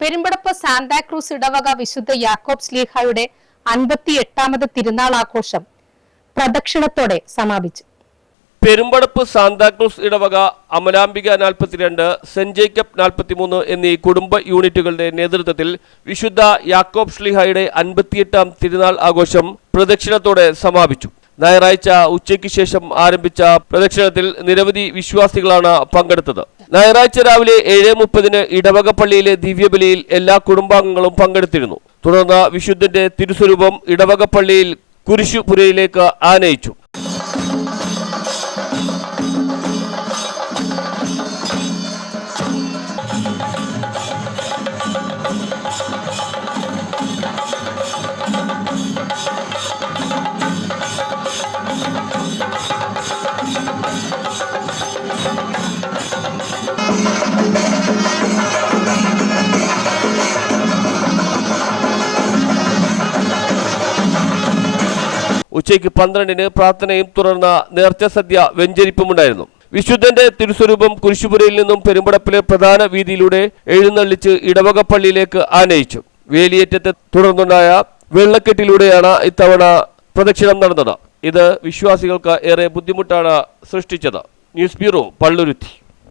പെരുമ്പടപ്പ് സാന്താക്രൂസ് ഇടവക വിശുദ്ധ യാക്കോബ് സ്ലീഹായുടെ അൻപത്തി എട്ടാമത് തിരുനാൾ ആഘോഷം പ്രദക്ഷിണത്തോടെ സമാപിച്ചു. പെരുമ്പടപ്പ് സാന്താക്രൂസ് ഇടവക അമലാംബിക നാൽപ്പത്തിരണ്ട് സെന്റ് ജേക്കബ് നാൽപ്പത്തിമൂന്ന് എന്നീ കുടുംബ യൂണിറ്റുകളുടെ നേതൃത്വത്തിൽ വിശുദ്ധ യാക്കോബ് ശ്ലിഹായുടെ അൻപത്തിയെട്ടാം തിരുനാൾ ആഘോഷം പ്രദക്ഷിണത്തോടെ സമാപിച്ചു. ഞായറാഴ്ച ഉച്ചയ്ക്ക് ശേഷം ആരംഭിച്ച പ്രദക്ഷിണത്തിൽ നിരവധി വിശ്വാസികളാണ് പങ്കെടുത്തത്. ഞായറാഴ്ച രാവിലെ ഏഴ് മുപ്പതിന് ഇടവക പള്ളിയിലെ ദിവ്യബലിയിൽ എല്ലാ കുടുംബാംഗങ്ങളും പങ്കെടുത്തിരുന്നു. തുടർന്ന് വിശുദ്ധന്റെ തിരുസ്വരൂപം ഇടവക പള്ളിയിൽ കുരിശുപുരയിലേക്ക് ആനയിച്ചു. ഉച്ചയ്ക്ക് പന്ത്രണ്ടിന് പ്രാർത്ഥനയും തുടർന്ന് നേർച്ച സദ്യ വെഞ്ചരിപ്പുമുണ്ടായിരുന്നു. വിശുദ്ധന്റെ തിരുസ്വരൂപം കുരിശുപുരയിൽ നിന്നും പെരുമ്പടപ്പിലെ പ്രധാന വീതിയിലൂടെ എഴുന്നള്ളിച്ച് ഇടവക പള്ളിയിലേക്ക് ആനയിച്ചു. വേലിയേറ്റത്തെ തുടർന്നുണ്ടായ വെള്ളക്കെട്ടിലൂടെയാണ് ഇത്തവണ പ്രദക്ഷിണം നടന്നത്. ഇത് വിശ്വാസികൾക്ക് ഏറെ ബുദ്ധിമുട്ടാണ് സൃഷ്ടിച്ചത്. News bureau Palluruthy.